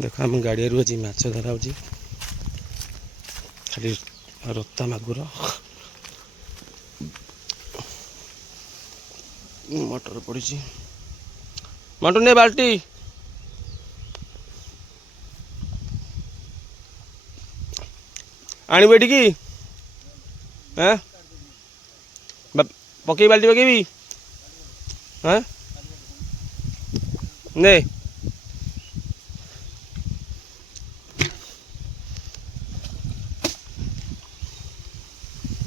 देख आम गाड़िया आज माछ धरा हो खाली रत्ता मागुर मटर पड़ी मटन ने बाल्टी आणवे टी हाँ पकई बाल्टी पकईबी हाँ ने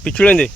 पिछुड़े दे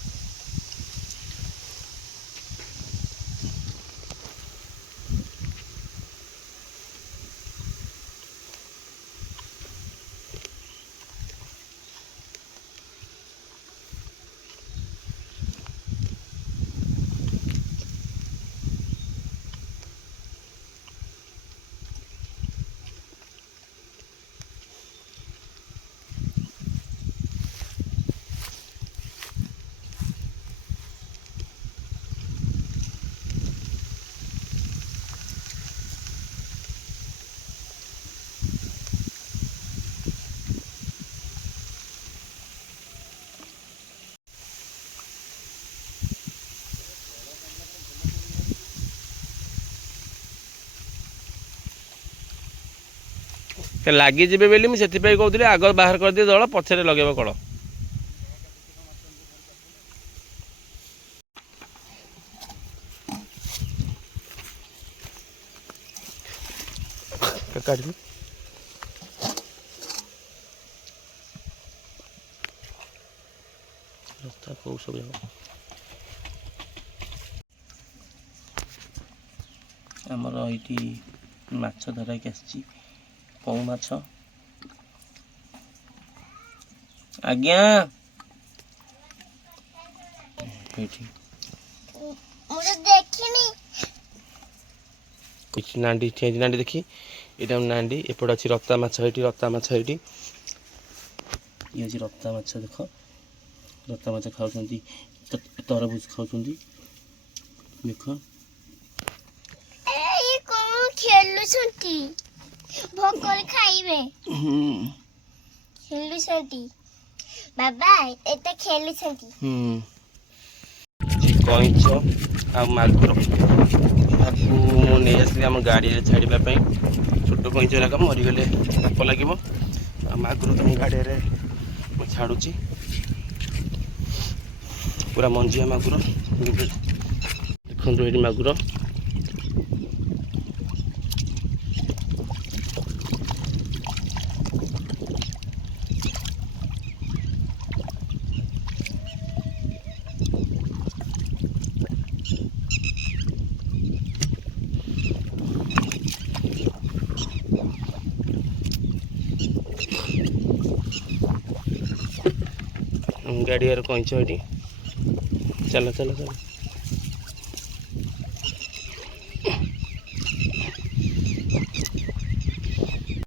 लगी जी बोली मुझे कहती आग बाहर कर दिए दल पछे लगे कल काट रास्ता कौ सब आमर ये माछ धरा के आसी कौ माछ आज्ञा कुछ नांडी ठेज नांडी देखी यहाँ नांडी एपट अच्छी रत्ता माछ ये रत्ता माछ ये अच्छी रत्ता माछ देख रत्ता माछ खाऊ तरबुज खाऊ देख भोकल खाइबे खेलुछंती बाबा एते खेलुछंती कईच आ मागुर आपको नहीं आसली आम गाड़ी छाड़ापी छोट कईच लगा मरीगले पाप लगे मागुर तुम गाड़ी में छाड़ुची पूरा मंजिया मागुर देखो ये मागुर गाड़ी कईच चलो चलो चलो